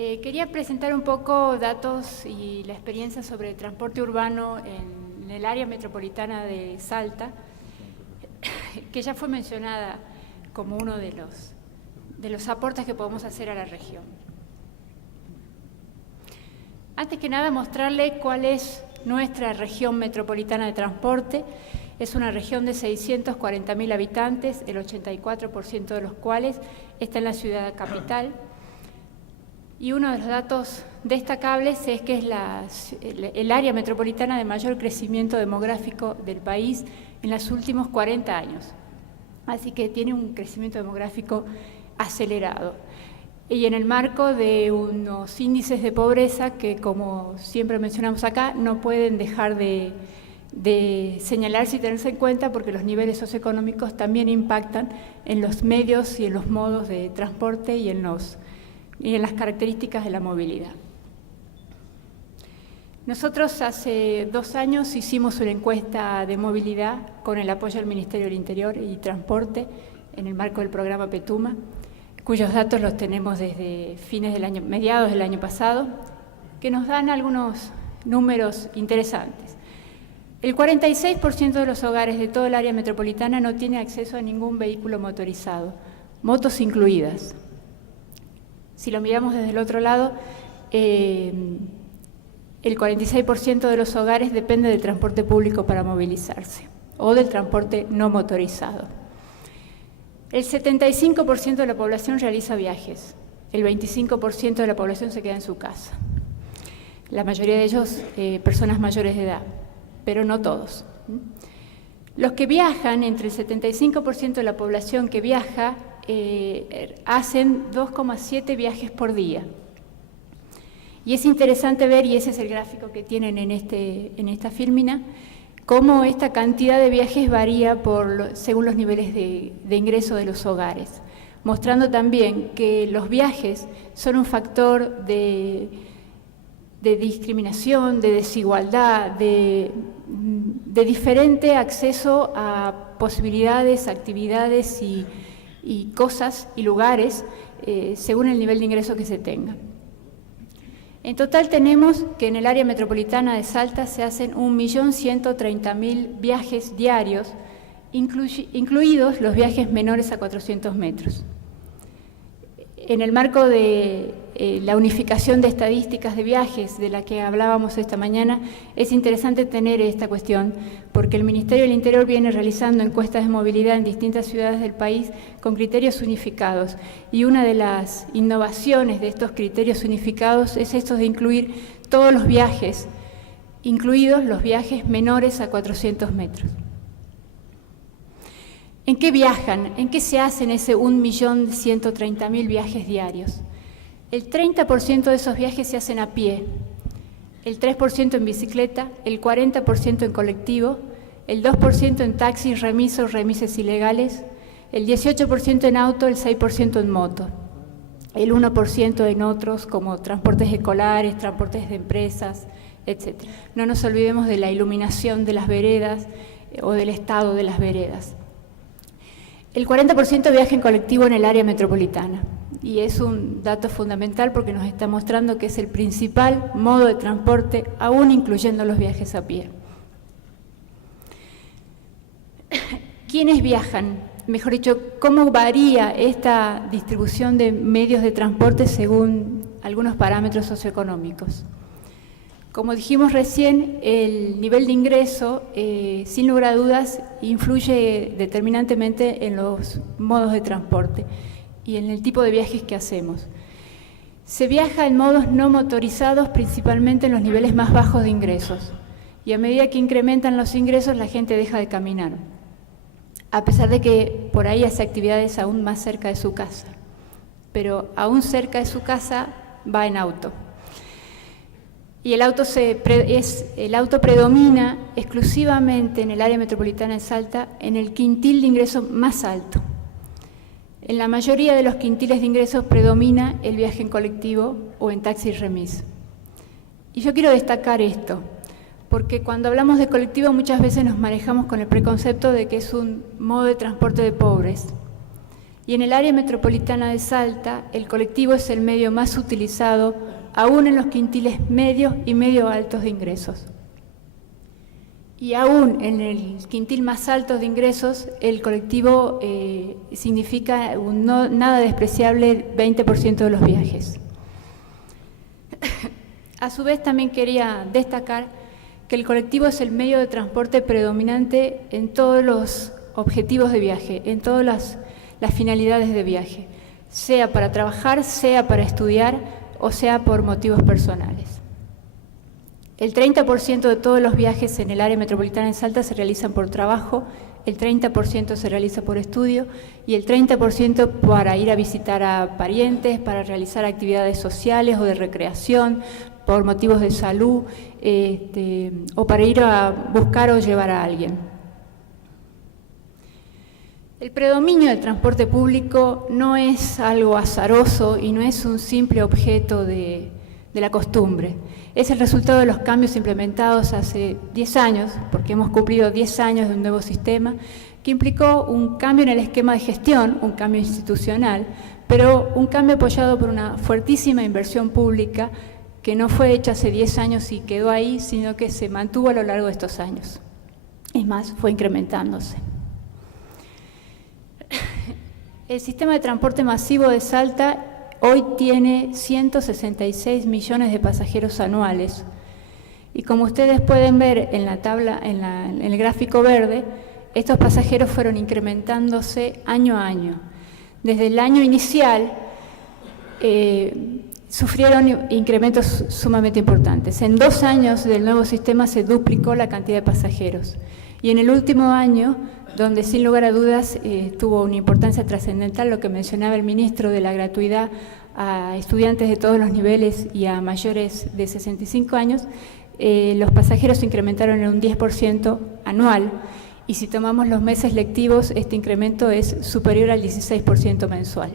Quería presentar un poco datos y la experiencia sobre el transporte urbano en el área metropolitana de Salta, que ya fue mencionada como uno de los aportes que podemos hacer a la región. Antes que nada, mostrarle cuál es nuestra región metropolitana de transporte. Es una región de 640.000 habitantes, el 84% de los cuales está en la ciudad capital. Y uno de los datos destacables es que es el área metropolitana de mayor crecimiento demográfico del país en los últimos 40 años. Así que tiene un crecimiento demográfico acelerado. Y en el marco de unos índices de pobreza que, como siempre mencionamos acá, no pueden dejar de señalarse y tenerse en cuenta, porque los niveles socioeconómicos también impactan en los medios y en los modos de transporte y en las características de la movilidad. Nosotros hace 2 años hicimos una encuesta de movilidad con el apoyo del Ministerio del Interior y Transporte en el marco del programa Petuma, cuyos datos los tenemos desde mediados del año pasado, que nos dan algunos números interesantes. El 46% de los hogares de todo el área metropolitana no tiene acceso a ningún vehículo motorizado, motos incluidas. Si lo miramos desde el otro lado, el 46% de los hogares depende del transporte público para movilizarse o del transporte no motorizado. El 75% de la población realiza viajes, el 25% de la población se queda en su casa. La mayoría de ellos personas mayores de edad, pero no todos. Los que viajan, entre el 75% de la población que viaja, hacen 2,7 viajes por día. Y es interesante ver, y ese es el gráfico que tienen en esta fílmina, cómo esta cantidad de viajes varía según los niveles de ingreso de los hogares, mostrando también que los viajes son un factor de discriminación, de desigualdad, de diferente acceso a posibilidades, actividades y cosas y lugares según el nivel de ingreso que se tenga. En total tenemos que en el área metropolitana de Salta se hacen 1.130.000 viajes diarios, incluidos los viajes menores a 400 metros. En el marco de la unificación de estadísticas de viajes de la que hablábamos esta mañana, es interesante tener esta cuestión, porque el Ministerio del Interior viene realizando encuestas de movilidad en distintas ciudades del país con criterios unificados, y una de las innovaciones de estos criterios unificados es esto de incluir todos los viajes, incluidos los viajes menores a 400 metros. ¿En qué viajan? ¿En qué se hacen ese 1.130.000 viajes diarios? El 30% de esos viajes se hacen a pie, el 3% en bicicleta, el 40% en colectivo, el 2% en taxis, remises ilegales, el 18% en auto, el 6% en moto, el 1% en otros como transportes escolares, transportes de empresas, etc. No nos olvidemos de la iluminación de las veredas o del estado de las veredas. El 40% viaja en colectivo en el área metropolitana, y es un dato fundamental porque nos está mostrando que es el principal modo de transporte, aún incluyendo los viajes a pie. ¿Quiénes viajan? Mejor dicho, ¿cómo varía esta distribución de medios de transporte según algunos parámetros socioeconómicos? Como dijimos recién, el nivel de ingreso, sin lugar a dudas, influye determinantemente en los modos de transporte y en el tipo de viajes que hacemos. Se viaja en modos no motorizados, principalmente en los niveles más bajos de ingresos, y a medida que incrementan los ingresos, la gente deja de caminar, a pesar de que por ahí hace actividades aún más cerca de su casa, pero aún cerca de su casa va en auto. Y el auto predomina exclusivamente en el área metropolitana de Salta en el quintil de ingreso más alto. En la mayoría de los quintiles de ingresos predomina el viaje en colectivo o en taxi remis. Y yo quiero destacar esto, porque cuando hablamos de colectivo muchas veces nos manejamos con el preconcepto de que es un modo de transporte de pobres. Y en el área metropolitana de Salta, el colectivo es el medio más utilizado, aún en los quintiles medios y medio altos de ingresos. Y aún en el quintil más alto de ingresos, el colectivo significa un nada despreciable 20% de los viajes. A su vez, también quería destacar que el colectivo es el medio de transporte predominante en todos los objetivos de viaje, en todas las finalidades de viaje, sea para trabajar, sea para estudiar o sea por motivos personales. El 30% de todos los viajes en el área metropolitana de Salta se realizan por trabajo, el 30% se realiza por estudio y el 30% para ir a visitar a parientes, para realizar actividades sociales o de recreación, por motivos de salud, o para ir a buscar o llevar a alguien. El predominio del transporte público no es algo azaroso y no es un simple objeto de la costumbre. Es el resultado de los cambios implementados hace 10 años, porque hemos cumplido 10 años de un nuevo sistema, que implicó un cambio en el esquema de gestión, un cambio institucional, pero un cambio apoyado por una fuertísima inversión pública que no fue hecha hace 10 años y quedó ahí, sino que se mantuvo a lo largo de estos años. Es más, fue incrementándose. El sistema de transporte masivo de Salta hoy tiene 166 millones de pasajeros anuales. Y como ustedes pueden ver en la tabla, en el gráfico verde, estos pasajeros fueron incrementándose año a año. Desde el año inicial sufrieron incrementos sumamente importantes. En 2 años del nuevo sistema se duplicó la cantidad de pasajeros. Y en el último año, donde sin lugar a dudas tuvo una importancia trascendental lo que mencionaba el ministro de la gratuidad a estudiantes de todos los niveles y a mayores de 65 años, los pasajeros se incrementaron en un 10% anual y si tomamos los meses lectivos, este incremento es superior al 16% mensual.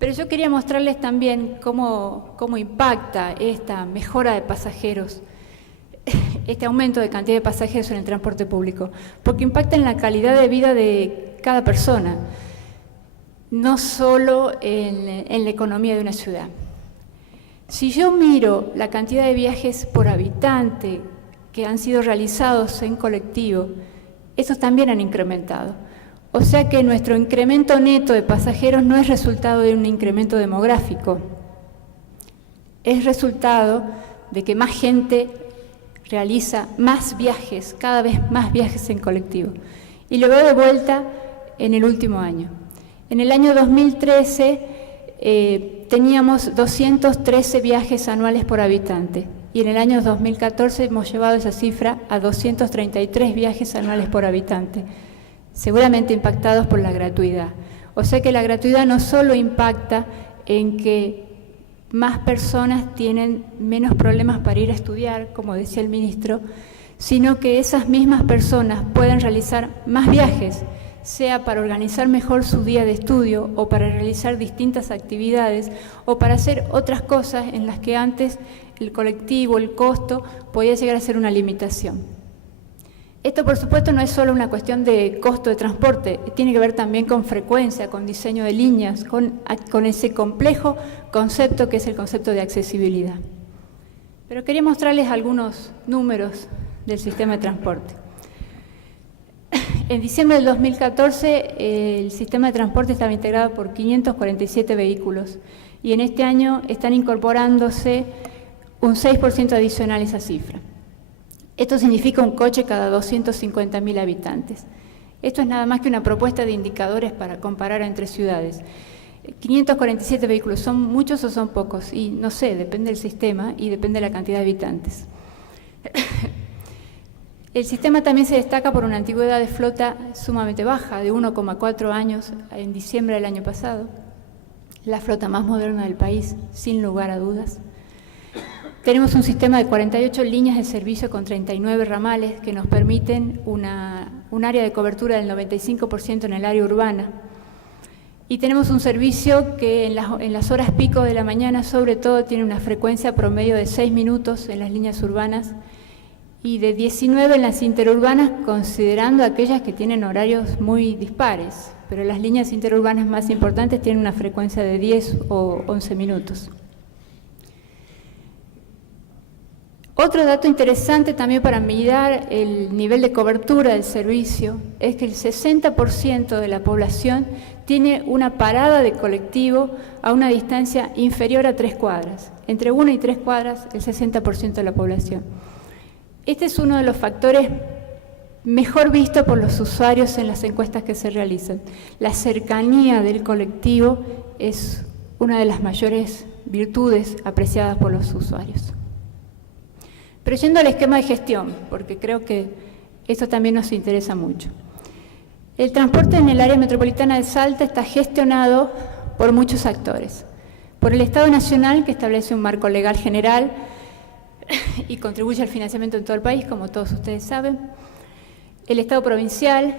Pero yo quería mostrarles también cómo impacta esta mejora de pasajeros, este aumento de cantidad de pasajeros en el transporte público, porque impacta en la calidad de vida de cada persona, no solo en la economía de una ciudad. Si yo miro la cantidad de viajes por habitante que han sido realizados en colectivo, estos también han incrementado. O sea que nuestro incremento neto de pasajeros no es resultado de un incremento demográfico, es resultado de que más gente realiza más viajes, cada vez más viajes en colectivo. Y lo veo de vuelta en el último año. En el año 2013 teníamos 213 viajes anuales por habitante y en el año 2014 hemos llevado esa cifra a 233 viajes anuales por habitante, seguramente impactados por la gratuidad. O sea que la gratuidad no solo impacta en que más personas tienen menos problemas para ir a estudiar, como decía el ministro, sino que esas mismas personas pueden realizar más viajes, sea para organizar mejor su día de estudio o para realizar distintas actividades o para hacer otras cosas en las que antes el colectivo, el costo, podía llegar a ser una limitación. Esto, por supuesto, no es solo una cuestión de costo de transporte, tiene que ver también con frecuencia, con diseño de líneas, con ese complejo concepto que es el concepto de accesibilidad. Pero quería mostrarles algunos números del sistema de transporte. En diciembre del 2014, el sistema de transporte estaba integrado por 547 vehículos y en este año están incorporándose un 6% adicional a esa cifra. Esto significa un coche cada 250.000 habitantes. Esto es nada más que una propuesta de indicadores para comparar entre ciudades. 547 vehículos, ¿son muchos o son pocos? Y no sé, depende del sistema y depende de la cantidad de habitantes. El sistema también se destaca por una antigüedad de flota sumamente baja, de 1,4 años en diciembre del año pasado. La flota más moderna del país, sin lugar a dudas. Tenemos un sistema de 48 líneas de servicio con 39 ramales que nos permiten un área de cobertura del 95% en el área urbana. Y tenemos un servicio que en las horas pico de la mañana, sobre todo, tiene una frecuencia promedio de 6 minutos en las líneas urbanas y de 19 en las interurbanas, considerando aquellas que tienen horarios muy dispares, pero las líneas interurbanas más importantes tienen una frecuencia de 10 o 11 minutos. Otro dato interesante también para mirar el nivel de cobertura del servicio es que el 60% de la población tiene una parada de colectivo a una distancia inferior a 3 cuadras. Entre 1 y 3 cuadras, el 60% de la población. Este es uno de los factores mejor visto por los usuarios en las encuestas que se realizan. La cercanía del colectivo es una de las mayores virtudes apreciadas por los usuarios. Pero yendo al esquema de gestión, porque creo que esto también nos interesa mucho. El transporte en el área metropolitana de Salta está gestionado por muchos actores. Por el Estado Nacional, que establece un marco legal general y contribuye al financiamiento en todo el país, como todos ustedes saben. El Estado Provincial,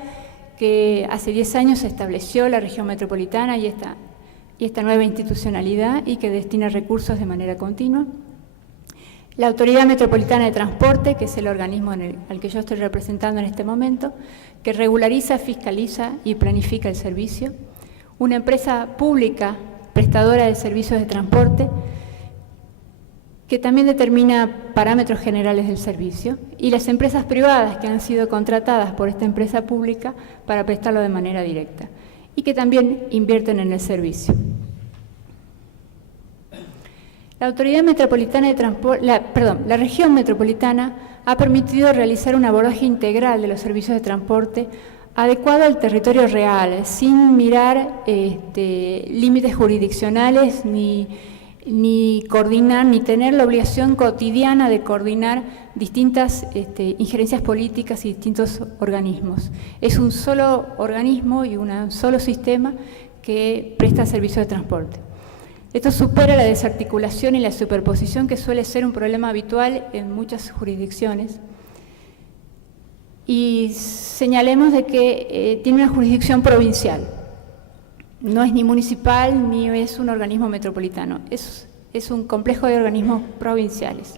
que hace 10 años estableció la región metropolitana y esta nueva institucionalidad y que destina recursos de manera continua. La Autoridad Metropolitana de Transporte, que es el organismo al que yo estoy representando en este momento, que regulariza, fiscaliza y planifica el servicio. Una empresa pública prestadora de servicios de transporte, que también determina parámetros generales del servicio, y las empresas privadas que han sido contratadas por esta empresa pública para prestarlo de manera directa, y que también invierten en el servicio. La Autoridad Metropolitana de Transporte, la región metropolitana ha permitido realizar un abordaje integral de los servicios de transporte adecuado al territorio real, sin mirar límites jurisdiccionales ni coordinar, ni tener la obligación cotidiana de coordinar distintas injerencias políticas y distintos organismos. Es un solo organismo y un solo sistema que presta servicios de transporte. Esto supera la desarticulación y la superposición que suele ser un problema habitual en muchas jurisdicciones. Y señalemos de que tiene una jurisdicción provincial. No es ni municipal ni es un organismo metropolitano. Es un complejo de organismos provinciales.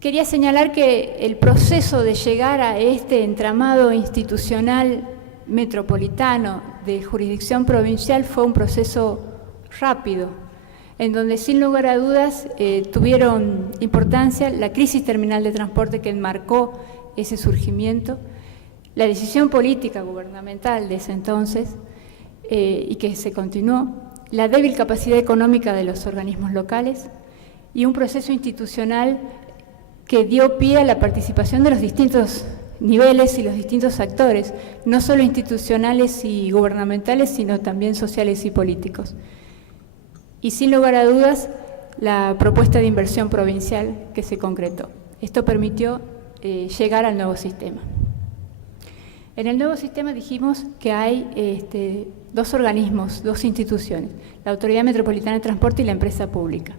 Quería señalar que el proceso de llegar a este entramado institucional metropolitano de jurisdicción provincial fue un proceso rápido, en donde sin lugar a dudas tuvieron importancia la crisis terminal de transporte que enmarcó ese surgimiento, la decisión política gubernamental de ese entonces y que se continuó, la débil capacidad económica de los organismos locales y un proceso institucional que dio pie a la participación de los distintos niveles y los distintos actores, no solo institucionales y gubernamentales, sino también sociales y políticos. Y sin lugar a dudas, la propuesta de inversión provincial que se concretó. Esto permitió llegar al nuevo sistema. En el nuevo sistema dijimos que hay dos organismos, dos instituciones, la Autoridad Metropolitana de Transporte y la empresa pública.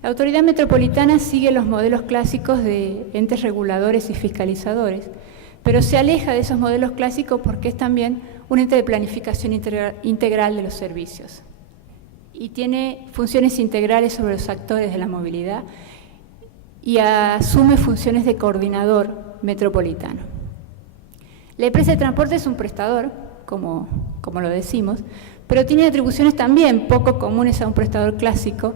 La Autoridad Metropolitana sigue los modelos clásicos de entes reguladores y fiscalizadores, pero se aleja de esos modelos clásicos porque es también un ente de planificación integral de los servicios y tiene funciones integrales sobre los actores de la movilidad y asume funciones de coordinador metropolitano. La empresa de transporte es un prestador, como lo decimos, pero tiene atribuciones también poco comunes a un prestador clásico,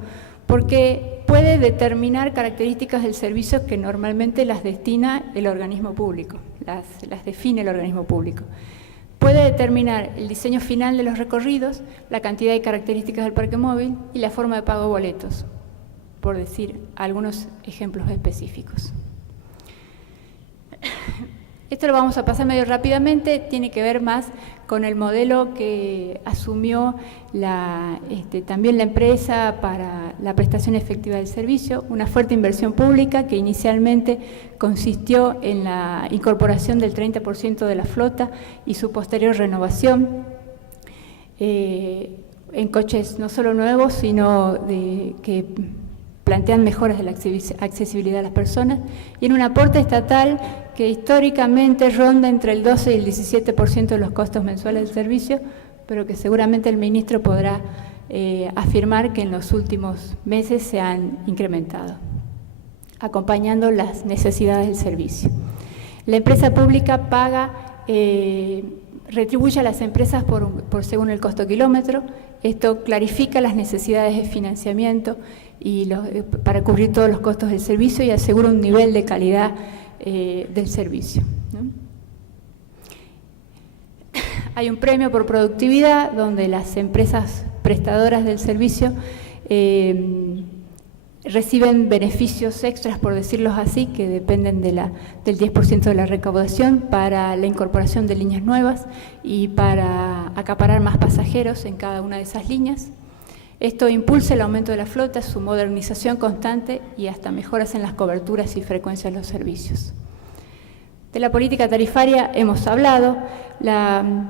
porque puede determinar características del servicio que normalmente las destina el organismo público, las define el organismo público. Puede determinar el diseño final de los recorridos, la cantidad y características del parque móvil y la forma de pago de boletos, por decir algunos ejemplos específicos. Esto lo vamos a pasar medio rápidamente, tiene que ver más con el modelo que asumió también la empresa para la prestación efectiva del servicio, una fuerte inversión pública que inicialmente consistió en la incorporación del 30% de la flota y su posterior renovación en coches no solo nuevos, sino que plantean mejoras de la accesibilidad a las personas, y en un aporte estatal que históricamente ronda entre el 12 y el 17% de los costos mensuales del servicio, pero que seguramente el ministro podrá afirmar que en los últimos meses se han incrementado. acompañando las necesidades del servicio. La empresa pública retribuye a las empresas según el costo kilómetro. Esto clarifica las necesidades de financiamiento para cubrir todos los costos del servicio y asegura un nivel de calidad del servicio, ¿no? Hay un premio por productividad donde las empresas prestadoras del servicio reciben beneficios extras, por decirlo así, que dependen del 10% de la recaudación para la incorporación de líneas nuevas y para acaparar más pasajeros en cada una de esas líneas. Esto impulsa el aumento de la flota, su modernización constante y hasta mejoras en las coberturas y frecuencias de los servicios. De la política tarifaria hemos hablado,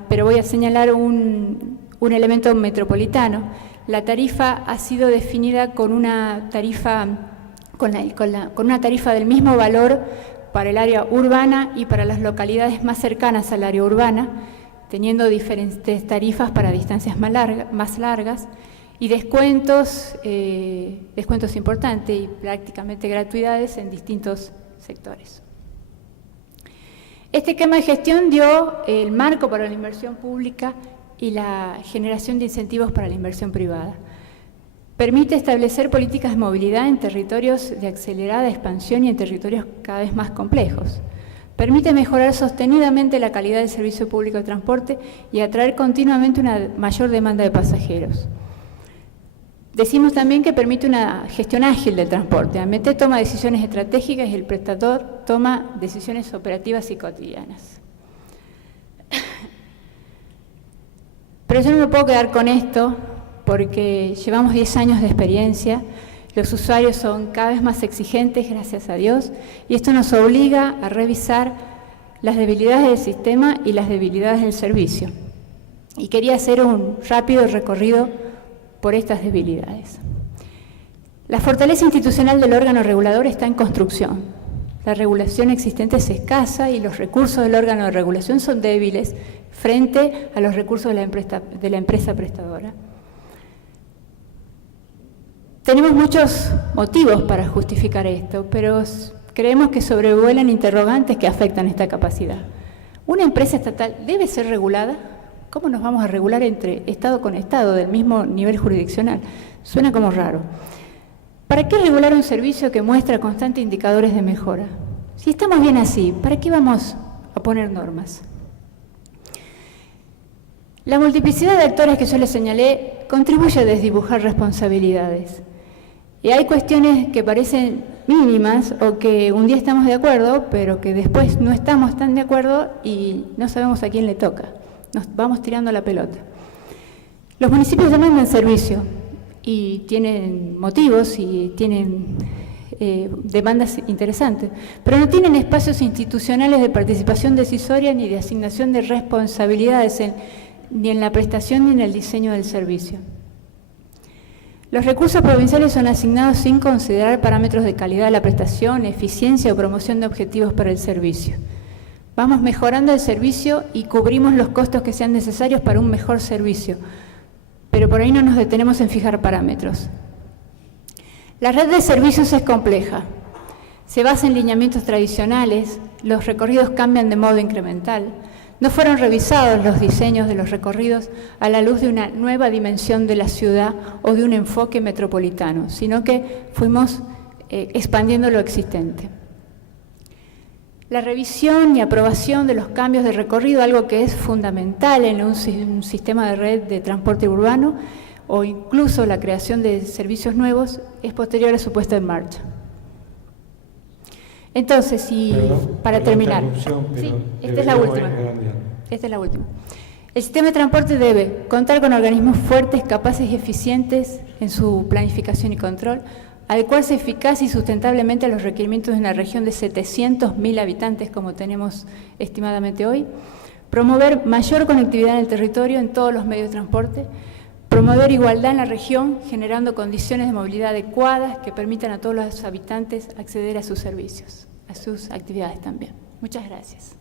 pero voy a señalar un elemento metropolitano. La tarifa ha sido definida con una tarifa del mismo valor para el área urbana y para las localidades más cercanas al área urbana, teniendo diferentes tarifas para distancias más largas y descuentos importantes y prácticamente gratuidades en distintos sectores. Este esquema de gestión dio el marco para la inversión pública y la generación de incentivos para la inversión privada. Permite establecer políticas de movilidad en territorios de acelerada expansión y en territorios cada vez más complejos. Permite mejorar sostenidamente la calidad del servicio público de transporte y atraer continuamente una mayor demanda de pasajeros. Decimos también que permite una gestión ágil del transporte. AMT toma decisiones estratégicas y el prestador toma decisiones operativas y cotidianas. Pero yo no me puedo quedar con esto porque llevamos 10 años de experiencia, los usuarios son cada vez más exigentes, gracias a Dios, y esto nos obliga a revisar las debilidades del sistema y las debilidades del servicio. Y quería hacer un rápido recorrido por estas debilidades. La fortaleza institucional del órgano regulador está en construcción. La regulación existente es escasa y los recursos del órgano de regulación son débiles frente a los recursos de la empresa prestadora. Tenemos muchos motivos para justificar esto, pero creemos que sobrevuelan interrogantes que afectan esta capacidad. ¿Una empresa estatal debe ser regulada? ¿Cómo nos vamos a regular entre Estado con Estado del mismo nivel jurisdiccional? Suena como raro. ¿Para qué regular un servicio que muestra constantes indicadores de mejora? Si estamos bien así, ¿para qué vamos a poner normas? La multiplicidad de actores que yo les señalé contribuye a desdibujar responsabilidades. Y hay cuestiones que parecen mínimas o que un día estamos de acuerdo, pero que después no estamos tan de acuerdo y no sabemos a quién le toca. Nos vamos tirando la pelota. Los municipios demandan servicio y tienen motivos y tienen demandas interesantes, pero no tienen espacios institucionales de participación decisoria ni de asignación de responsabilidades ni en la prestación ni en el diseño del servicio. Los recursos provinciales son asignados sin considerar parámetros de calidad de la prestación, eficiencia o promoción de objetivos para el servicio. Vamos mejorando el servicio y cubrimos los costos que sean necesarios para un mejor servicio, pero por ahí no nos detenemos en fijar parámetros. La red de servicios es compleja. Se basa en lineamientos tradicionales, los recorridos cambian de modo incremental. No fueron revisados los diseños de los recorridos a la luz de una nueva dimensión de la ciudad o de un enfoque metropolitano, sino que fuimos expandiendo lo existente. La revisión y aprobación de los cambios de recorrido, algo que es fundamental en un sistema de red de transporte urbano, o incluso la creación de servicios nuevos, es posterior a su puesta en marcha. Entonces, para terminar, esta es la última. El sistema de transporte debe contar con organismos fuertes, capaces y eficientes en su planificación y control, adecuarse eficaz y sustentablemente a los requerimientos de una región de 700.000 habitantes, como tenemos estimadamente hoy, promover mayor conectividad en el territorio en todos los medios de transporte, promover igualdad en la región, generando condiciones de movilidad adecuadas que permitan a todos los habitantes acceder a sus servicios, a sus actividades también. Muchas gracias.